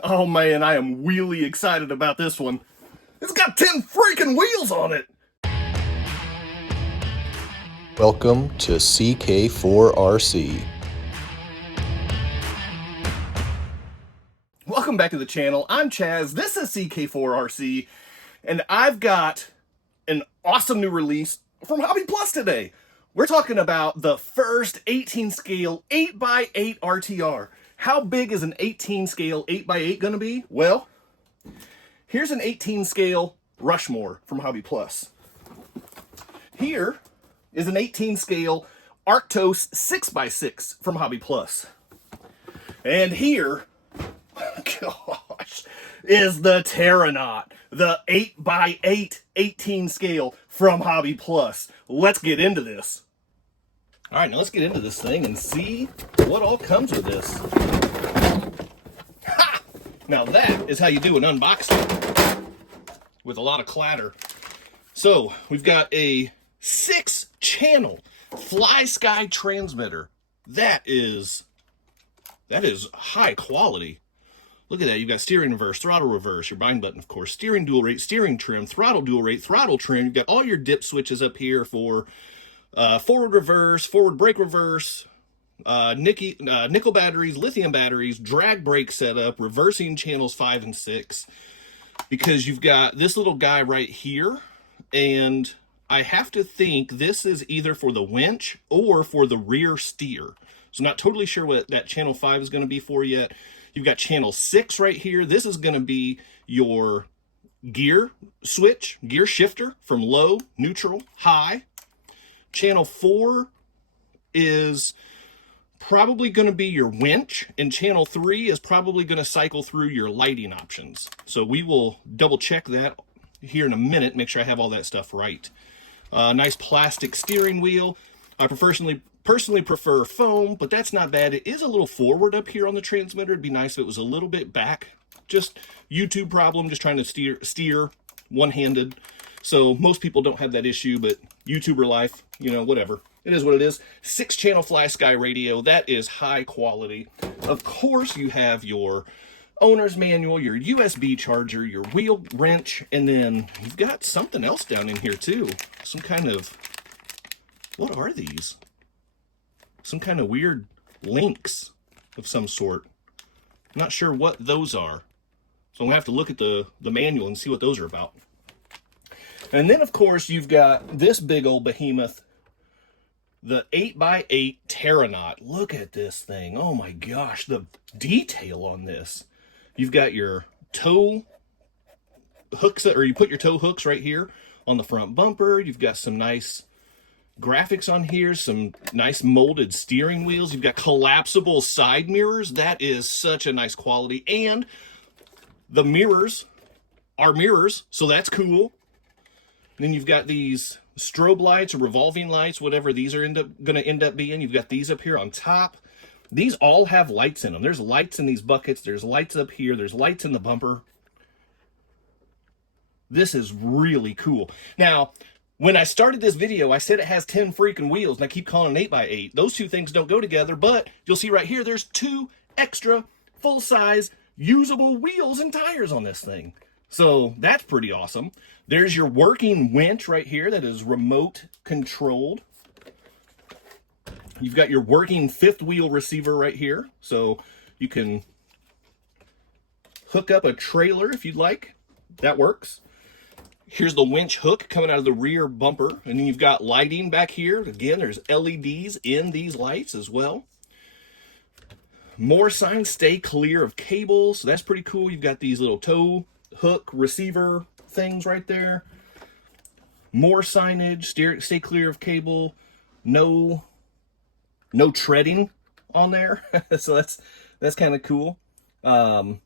Oh man, I am really excited about this one. It's got 10 freaking wheels on it! Welcome to CK4RC. Welcome back to the channel. I'm Chaz, this is CK4RC, and I've got an awesome new release from Hobby Plus today. We're talking about the first 18 scale 8x8 RTR. How big is an 18 scale 8x8 gonna be? Well, here's an 18 scale Rushmore from Hobby Plus. Here is an 18 scale Arctos 6x6 from Hobby Plus. And here, gosh, is the Terranaut, the 8x8 18 scale from Hobby Plus. Let's get into this. All right, now let's get into this thing and see what all comes with this. Ha! Now that is how you do an unboxing with a lot of clatter. So we've got a 6-channel fly sky transmitter. That is high quality. Look at that. You've got steering reverse, throttle reverse, your bind button, of course, steering dual rate, steering trim, throttle dual rate, throttle trim. You've got all your dip switches up here for forward reverse, forward brake reverse, nickel batteries, lithium batteries, drag brake setup, reversing channels 5 and 6. Because you've got this little guy right here, and I have to think this is either for the winch or for the rear steer. So I'm not totally sure what that channel 5 is going to be for yet. You've got channel 6 right here. This is going to be your gear switch, gear shifter from low, neutral, high. Channel 4 is probably going to be your winch, and channel 3 is probably going to cycle through your lighting options. So we will double check that here in a minute, make sure I have all that stuff right. Nice plastic steering wheel. I personally prefer foam, but that's not bad. It is a little forward up here on the transmitter. It'd be nice if it was a little bit back. Just YouTube problem, just trying to steer one-handed. So most people don't have that issue, but YouTuber life, you know, whatever. It is what it is. 6-channel fly sky radio. That is high quality. Of course, you have your owner's manual, your USB charger, your wheel wrench, and then you've got something else down in here too. Some kind of, what are these? Some kind of weird links of some sort. I'm not sure what those are. So I'm gonna have to look at the manual and see what those are about. And then, of course, you've got this big old behemoth, the 8x8 Terranaut. Look at this thing. Oh my gosh, the detail on this. You've got your toe hooks, or you put your toe hooks right here on the front bumper. You've got some nice graphics on here, some nice molded steering wheels. You've got collapsible side mirrors. That is such a nice quality. And the mirrors are mirrors, so that's cool. And then you've got these strobe lights or revolving lights, whatever these are going to end up being. You've got these up here on top. These all have lights in them. There's lights in these buckets. There's lights up here. There's lights in the bumper. This is really cool. Now, when I started this video, I said it has 10 freaking wheels, and I keep calling it 8x8. Those two things don't go together, but you'll see right here, there's 2 extra full-size usable wheels and tires on this thing. So that's pretty awesome. There's your working winch right here that is remote controlled. You've got your working 5th wheel receiver right here. So you can hook up a trailer if you'd like. That works. Here's the winch hook coming out of the rear bumper. And then you've got lighting back here. Again, there's LEDs in these lights as well. More signs, stay clear of cables. So that's pretty cool. You've got these little toe hook receiver things right there. More signage, stay clear of cable. No treading on there. So that's kind of cool. But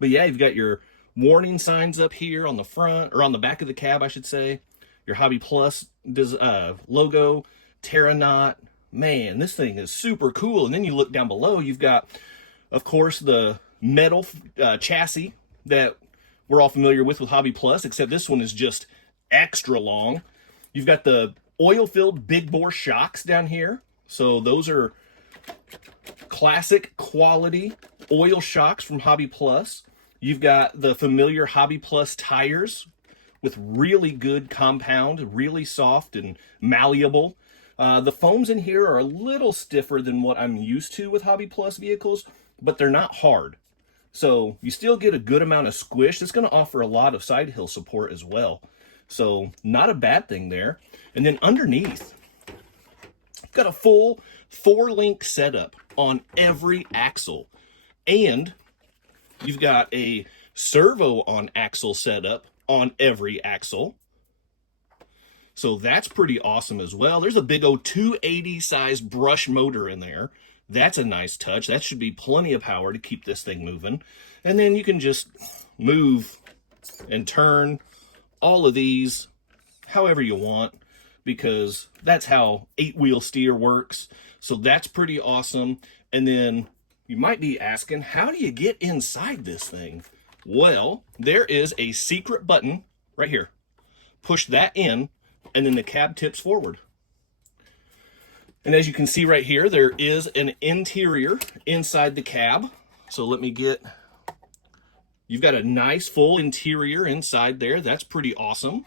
yeah, you've got your warning signs up here on the front, or on the back of the cab, I should say. Your Hobby Plus logo, Terranaut. Man, this thing is super cool. And then you look down below, you've got, of course, the metal chassis that we're all familiar with Hobby Plus, except this one is just extra long. You've got the oil-filled big bore shocks down here. So those are classic quality oil shocks from Hobby Plus. You've got the familiar Hobby Plus tires with really good compound, really soft and malleable. The foams in here are a little stiffer than what I'm used to with Hobby Plus vehicles, but they're not hard. So you still get a good amount of squish. It's going to offer a lot of side hill support as well. So not a bad thing there. And then underneath, you've got a full 4-link setup on every axle. And you've got a servo on axle setup on every axle. So that's pretty awesome as well. There's a big old 280 size brush motor in there. That's a nice touch. That should be plenty of power to keep this thing moving. And then you can just move and turn all of these however you want, because that's how 8-wheel steer works. So that's pretty awesome. And then you might be asking, how do you get inside this thing? Well, there is a secret button right here. Push that in, and then the cab tips forward. And as you can see right here, there is an interior inside the cab. So let me get, you've got a nice full interior inside there. That's pretty awesome.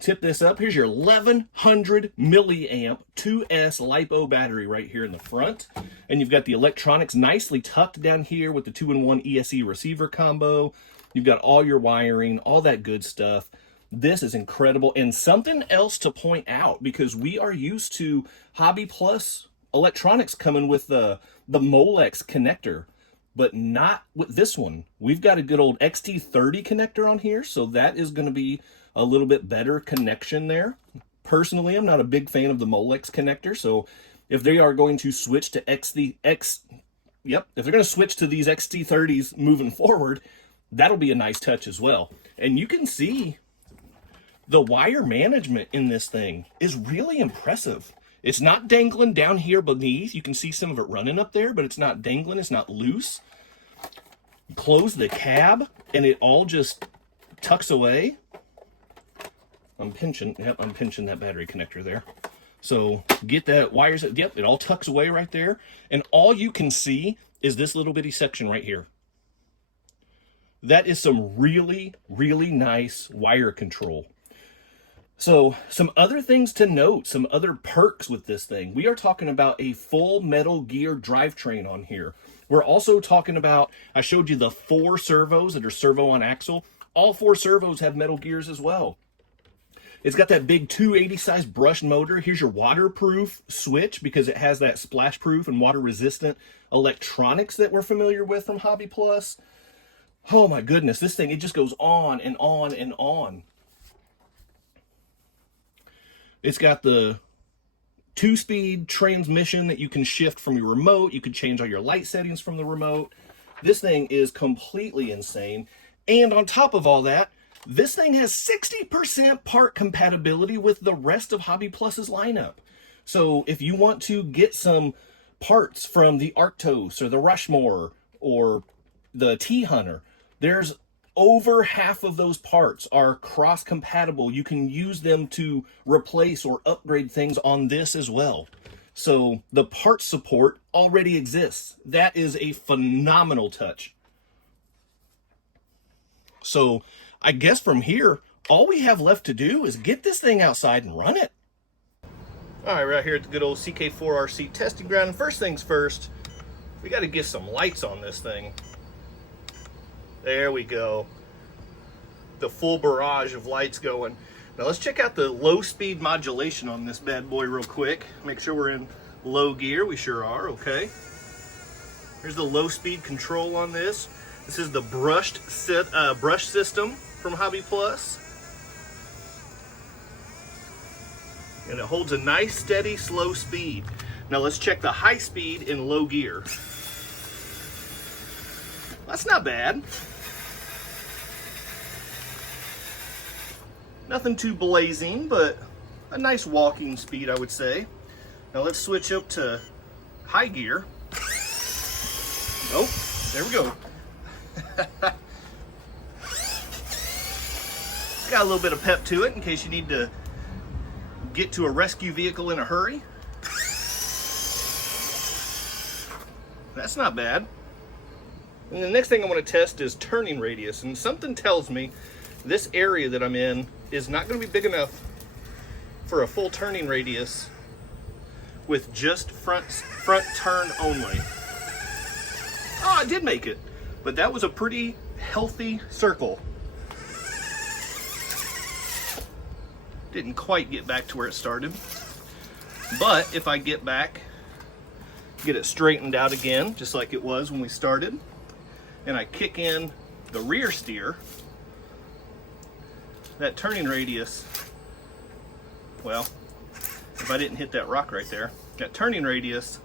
Tip this up. Here's your 1100 milliamp 2S LiPo battery right here in the front. And you've got the electronics nicely tucked down here with the 2-in-1 ESC receiver combo. You've got all your wiring, all that good stuff. This is incredible. And something else to point out, because we are used to Hobby Plus electronics coming with the Molex connector, but not with this one. We've got a good old XT30 connector on here, so that is going to be a little bit better connection there. Personally, I'm not a big fan of the Molex connector, so if they are going to switch to if they're going to switch to these XT30s moving forward, that'll be a nice touch as well. And you can see the wire management in this thing is really impressive. It's not dangling down here beneath. You can see some of it running up there, but it's not dangling. It's not loose. You close the cab, and it all just tucks away. I'm pinching that battery connector there. So get that wires, yep, it all tucks away right there. And all you can see is this little bitty section right here. That is some really, really nice wire control. So some other things to note, some other perks with this thing. We are talking about a full Metal Gear drivetrain on here. We're also talking about, I showed you the 4 servos that are servo on axle. All 4 servos have Metal Gears as well. It's got that big 280 size brushed motor. Here's your waterproof switch, because it has that splash proof and water resistant electronics that we're familiar with from Hobby Plus. Oh my goodness, this thing, it just goes on and on and on. It's got the 2-speed transmission that you can shift from your remote. You can change all your light settings from the remote. This thing is completely insane. And on top of all that, this thing has 60% part compatibility with the rest of Hobby Plus's lineup. So if you want to get some parts from the Arctos or the Rushmore or the T-Hunter, there's over half of those parts are cross-compatible. You can use them to replace or upgrade things on this as well. So the parts support already exists. That is a phenomenal touch. So I guess from here, all we have left to do is get this thing outside and run it. All right, we're out here at the good old CK4RC testing ground. And first things first, we got to get some lights on this thing. There we go. The full barrage of lights going. Now let's check out the low speed modulation on this bad boy real quick. Make sure we're in low gear. We sure are, okay. Here's the low speed control on this. This is the brush system from Hobby Plus. And it holds a nice, steady, slow speed. Now let's check the high speed in low gear. That's not bad. Nothing too blazing, but a nice walking speed, I would say. Now let's switch up to high gear. Oh, there we go. It's got a little bit of pep to it in case you need to get to a rescue vehicle in a hurry. That's not bad. And the next thing I want to test is turning radius. And something tells me this area that I'm in is not going to be big enough for a full turning radius with just front turn only. Oh, I did make it. But that was a pretty healthy circle. Didn't quite get back to where it started. But if I get back, get it straightened out again, just like it was when we started, and I kick in the rear steer, that turning radius, well, if I didn't hit that rock right there, that turning radius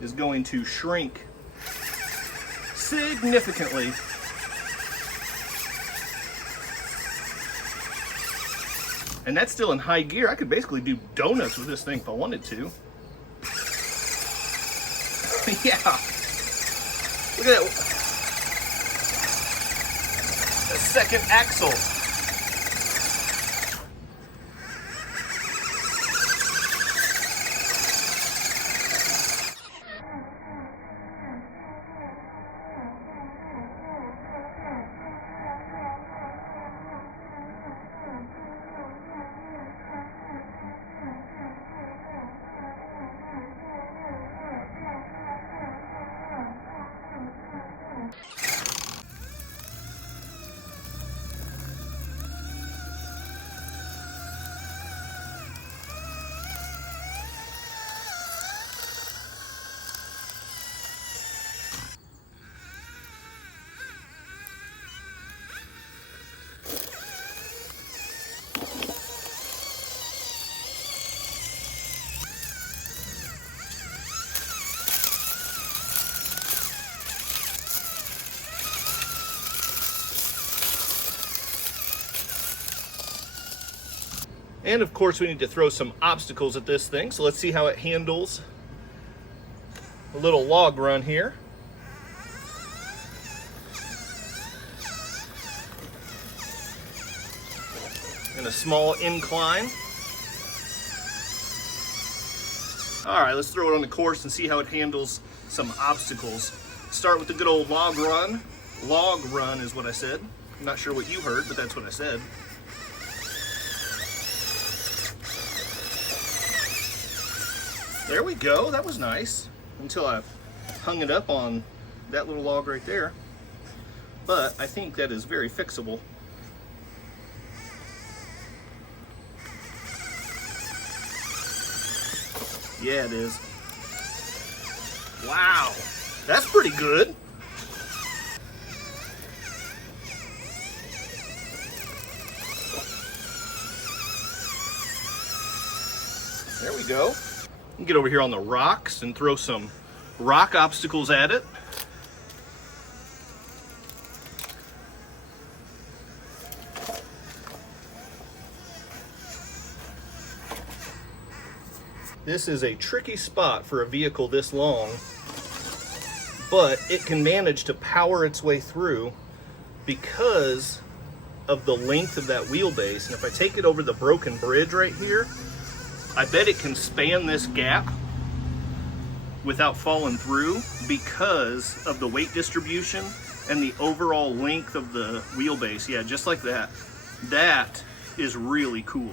is going to shrink significantly. And that's still in high gear. I could basically do donuts with this thing if I wanted to. Yeah. Look at that. The second axle. And of course we need to throw some obstacles at this thing, so let's see how it handles a little log run here. And a small incline. All right, let's throw it on the course and see how it handles some obstacles. Start with the good old log run. Log run is what I said. I'm not sure what you heard, but that's what I said. There we go, that was nice. Until I hung it up on that little log right there. But I think that is very fixable. Yeah, it is. Wow, that's pretty good. There we go. Get over here on the rocks and throw some rock obstacles at it. This is a tricky spot for a vehicle this long, but it can manage to power its way through because of the length of that wheelbase. And if I take it over the broken bridge right here, I bet it can span this gap without falling through because of the weight distribution and the overall length of the wheelbase. Yeah, just like that. That is really cool.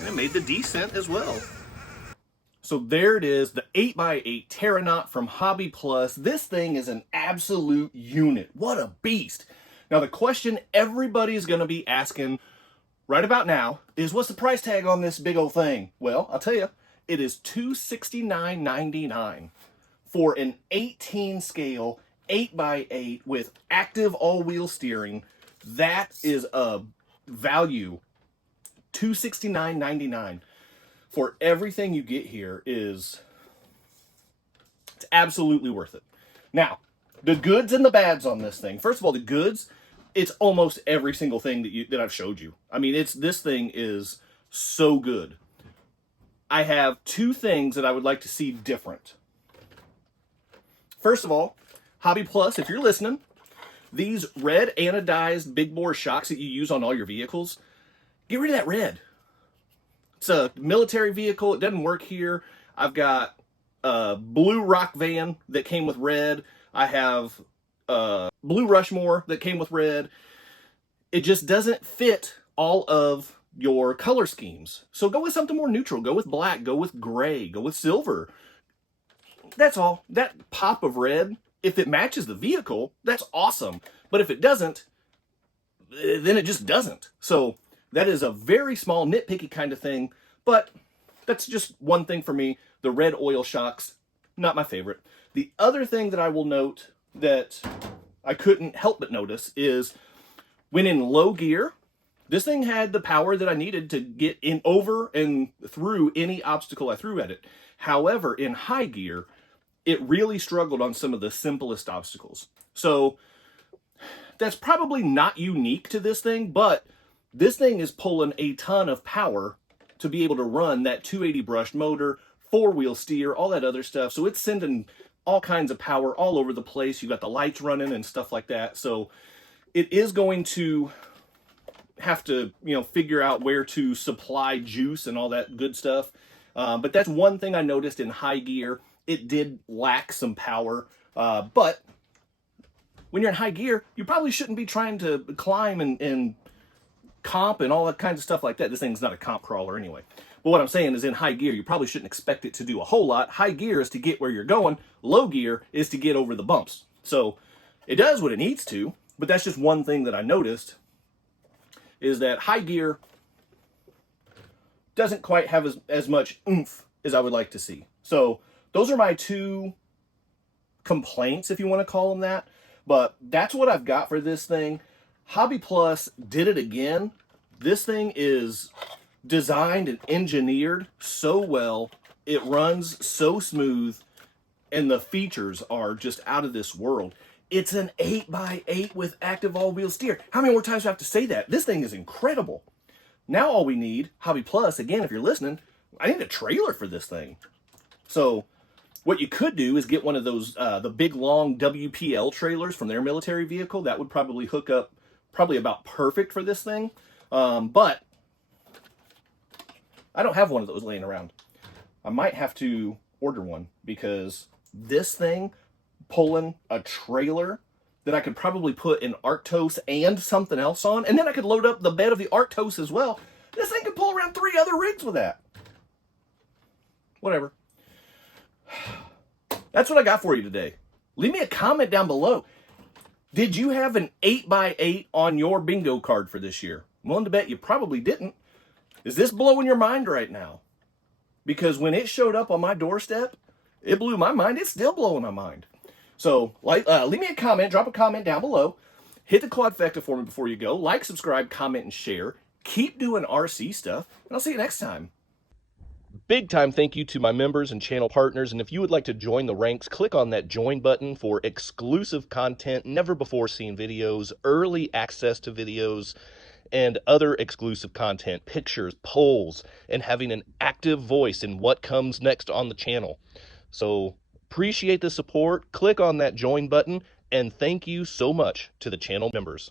And it made the descent as well. So there it is, the 8x8 Terranaut from Hobby Plus. This thing is an absolute unit. What a beast. Now the question everybody's gonna be asking right about now is, what's the price tag on this big old thing? Well, I'll tell you, it is $269.99 for an 18 scale 8x8 with active all-wheel steering. That is a value. $269.99 for everything you get here it's absolutely worth it. Now, the goods and the bads on this thing. First of all, the goods, it's almost every single thing that I've showed you. I mean, this thing is so good. I have two things that I would like to see different. First of all, Hobby Plus, if you're listening, these red anodized big bore shocks that you use on all your vehicles, get rid of that red. It's a military vehicle. It doesn't work here. I've got a blue Rock Van that came with red. I have blue Rushmore that came with red. It just doesn't fit all of your color schemes. So go with something more neutral. Go with black, go with gray, go with silver. That's all. That pop of red, if it matches the vehicle, that's awesome. But if it doesn't, then it just doesn't. So that is a very small nitpicky kind of thing, but that's just one thing for me. The red oil shocks, not my favorite. The other thing that I will note that I couldn't help but notice is when in low gear, this thing had the power that I needed to get in over and through any obstacle I threw at it. However, in high gear, it really struggled on some of the simplest obstacles. So that's probably not unique to this thing, but this thing is pulling a ton of power to be able to run that 280 brushed motor, four-wheel steer, all that other stuff. So it's sending all kinds of power all over the place. You've got the lights running and stuff like that. So it is going to have to, figure out where to supply juice and all that good stuff. But that's one thing I noticed in high gear. It did lack some power. But when you're in high gear, you probably shouldn't be trying to climb and comp and all that kinds of stuff like that. This thing's not a comp crawler anyway. But what I'm saying is in high gear, you probably shouldn't expect it to do a whole lot. High gear is to get where you're going. Low gear is to get over the bumps. So it does what it needs to, but that's just one thing that I noticed is that high gear doesn't quite have as much oomph as I would like to see. So those are my two complaints, if you want to call them that. But that's what I've got for this thing. Hobby Plus did it again. This thing is designed and engineered so well. It runs so smooth, and the features are just out of this world. It's an 8x8 with active all-wheel steer. How many more times do I have to say that? This thing is incredible. Now all we need, Hobby Plus, again, if you're listening, I need a trailer for this thing. So what you could do is get one of those, the big, long WPL trailers from their military vehicle. That would probably hook up probably about perfect for this thing. But I don't have one of those laying around. I might have to order one because this thing pulling a trailer that I could probably put an Arctos and something else on, and then I could load up the bed of the Arctos as well. This thing could pull around 3 other rigs with that. Whatever. That's what I got for you today. Leave me a comment down below. Did you have an 8x8 on your bingo card for this year? I'm willing to bet you probably didn't. Is this blowing your mind right now? Because when it showed up on my doorstep, it blew my mind. It's still blowing my mind. So leave me a comment. Drop a comment down below. Hit the quadfecta for me before you go. Like, subscribe, comment, and share. Keep doing RC stuff, and I'll see you next time. Big time thank you to my members and channel partners, and if you would like to join the ranks, click on that join button for exclusive content, never before seen videos, early access to videos, and other exclusive content, pictures, polls, and having an active voice in what comes next on the channel. So appreciate the support. Click on that join button, and thank you so much to the channel members.